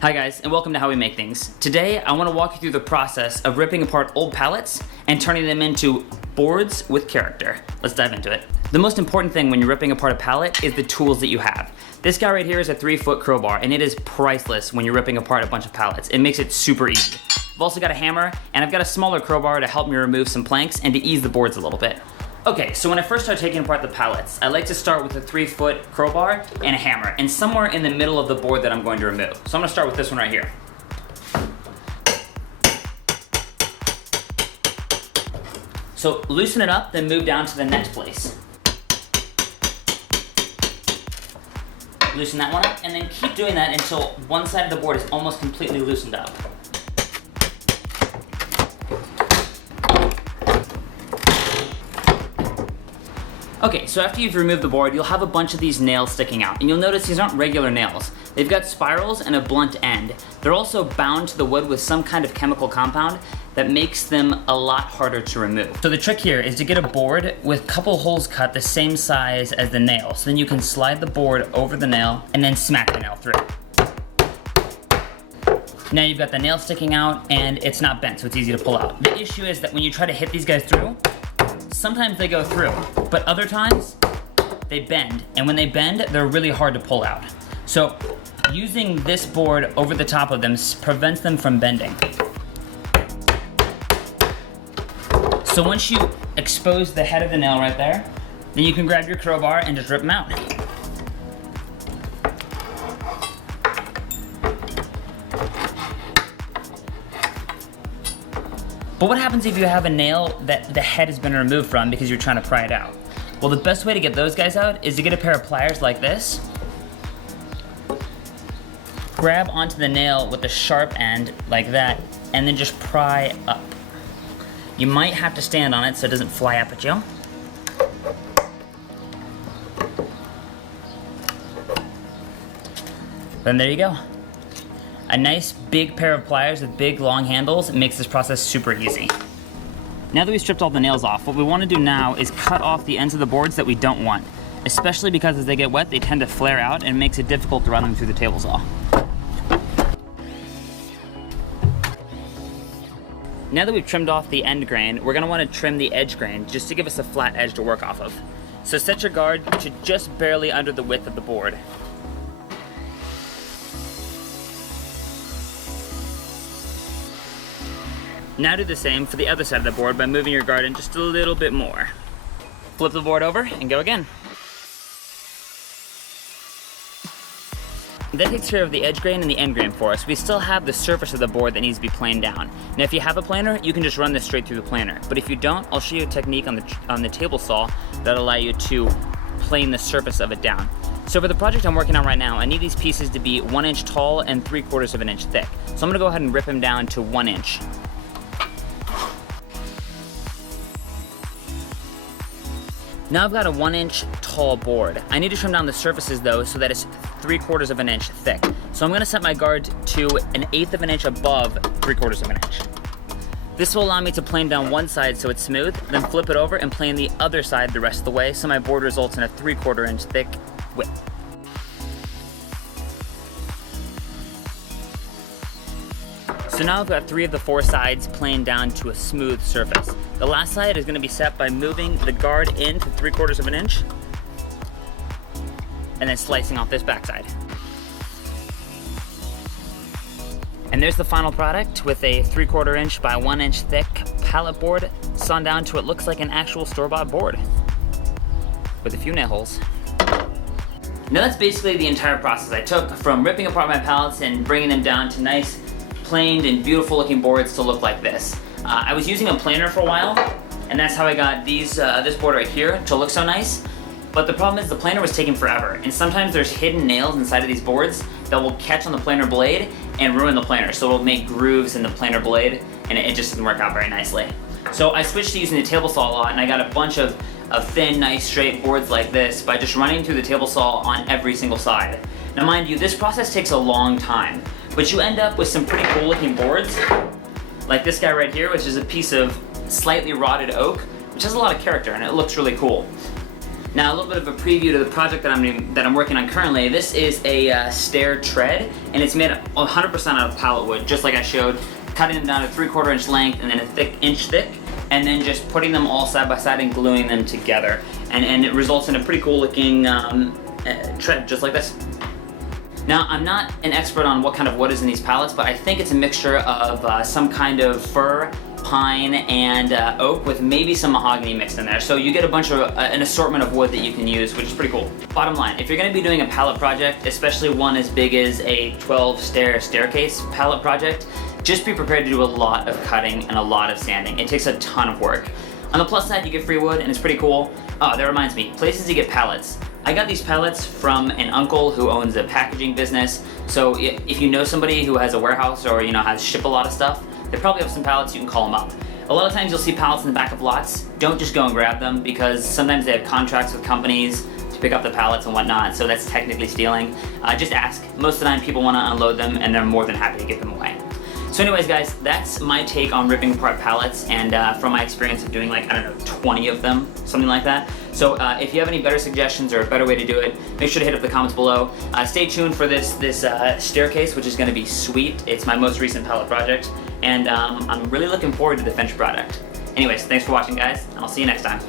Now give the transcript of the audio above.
Hi guys, and welcome to How We Make Things. Today, I want to walk you through the process of ripping apart old pallets and turning them into boards with character. Let's dive into it. The most important thing when you're ripping apart a pallet is the tools that you have. This guy right here is a 3-foot crowbar, and it is priceless when you're ripping apart a bunch of pallets. It makes it super easy. I've also got a hammer, and I've got a smaller crowbar to help me remove some planks and to ease the boards a little bit. Okay, so when I first start taking apart the pallets, I like to start with a 3-foot crowbar and a hammer, and somewhere in the middle of the board that I'm going to remove. So I'm gonna start with this one right here. So loosen it up, then move down to the next place. Loosen that one up, and then keep doing that until one side of the board is almost completely loosened up. Okay, so after you've removed the board, you'll have a bunch of these nails sticking out, and you'll notice these aren't regular nails. They've got spirals and a blunt end. They're also bound to the wood with some kind of chemical compound that makes them a lot harder to remove. So the trick here is to get a board with a couple holes cut the same size as the nail. So then you can slide the board over the nail and then smack the nail through. Now you've got the nail sticking out and it's not bent, so it's easy to pull out. The issue is that when you try to hit these guys through, sometimes they go through, but other times they bend, and when they bend, they're really hard to pull out. So using this board over the top of them prevents them from bending. So once you expose the head of the nail right there, then you can grab your crowbar and just rip them out. But what happens if you have a nail that the head has been removed from because you're trying to pry it out? Well, the best way to get those guys out is to get a pair of pliers like this, grab onto the nail with the sharp end like that, and then just pry up. You might have to stand on it so it doesn't fly up at you. Then there you go. A nice big pair of pliers with big long handles makes this process super easy. Now that we've stripped all the nails off, what we want to do now is cut off the ends of the boards that we don't want, especially because as they get wet, they tend to flare out and it makes it difficult to run them through the table saw. Now that we've trimmed off the end grain, we're going to want to trim the edge grain just to give us a flat edge to work off of. So set your guard to just barely under the width of the board. Now do the same for the other side of the board by moving your guard in just a little bit more. Flip the board over and go again. That takes care of the edge grain and the end grain for us. We still have the surface of the board that needs to be planed down. Now if you have a planer, you can just run this straight through the planer. But if you don't, I'll show you a technique on the table saw that'll allow you to plane the surface of it down. So for the project I'm working on right now, I need these pieces to be 1 inch tall and 3/4 of an inch thick. So I'm gonna go ahead and rip them down to 1 inch. Now I've got a 1 inch tall board. I need to trim down the surfaces though so that it's 3/4 of an inch thick. So I'm gonna set my guard to 1/8 of an inch above 3/4 of an inch. This will allow me to plane down one side so it's smooth, then flip it over and plane the other side the rest of the way so my board results in a 3/4 inch thick width. So now I've got 3 of the 4 sides planed down to a smooth surface. The last side is going to be set by moving the guard in to 3/4 of an inch and then slicing off this backside. And there's the final product with a 3/4 inch by 1 inch thick pallet board sawn down to it looks like an actual store-bought board with a few nail holes. Now that's basically the entire process I took from ripping apart my pallets and bringing them down to nice planed and beautiful looking boards to look like this. I was using a planer for a while, and that's how I got this board right here to look so nice. But the problem is the planer was taking forever, and sometimes there's hidden nails inside of these boards that will catch on the planer blade and ruin the planer. So it'll make grooves in the planer blade, and it just doesn't work out very nicely. So I switched to using the table saw a lot, and I got a bunch of thin, nice, straight boards like this by just running through the table saw on every single side. Now mind you, this process takes a long time, but you end up with some pretty cool looking boards, like this guy right here, which is a piece of slightly rotted oak, which has a lot of character and it looks really cool. Now a little bit of a preview to the project that I'm working on currently. This is a stair tread, and it's made 100% out of pallet wood, just like I showed. Cutting them down to 3/4 inch length and then a inch thick, and then just putting them all side by side and gluing them together. And it results in a pretty cool looking tread, just like this. Now, I'm not an expert on what kind of wood is in these pallets, but I think it's a mixture of some kind of fir, pine, and oak with maybe some mahogany mixed in there. So you get a bunch of, an assortment of wood that you can use, which is pretty cool. Bottom line, if you're gonna be doing a pallet project, especially one as big as a 12-stair staircase pallet project, just be prepared to do a lot of cutting and a lot of sanding. It takes a ton of work. On the plus side, you get free wood, and it's pretty cool. Oh, that reminds me, places to get pallets. I got these pallets from an uncle who owns a packaging business. So if you know somebody who has a warehouse or has ship a lot of stuff, they probably have some pallets. You can call them up. A lot of times you'll see pallets in the back of lots. Don't just go and grab them, because sometimes they have contracts with companies to pick up the pallets and whatnot, so that's technically stealing. Just ask. Most of the time people want to unload them, and they're more than happy to give them away. So anyways, guys, that's my take on ripping apart pallets, and from my experience of doing 20 of them, something like that. So if you have any better suggestions or a better way to do it, make sure to hit up the comments below. Stay tuned for this staircase, which is going to be sweet. It's my most recent pallet project, and I'm really looking forward to the finished product. Anyways, thanks for watching, guys, and I'll see you next time.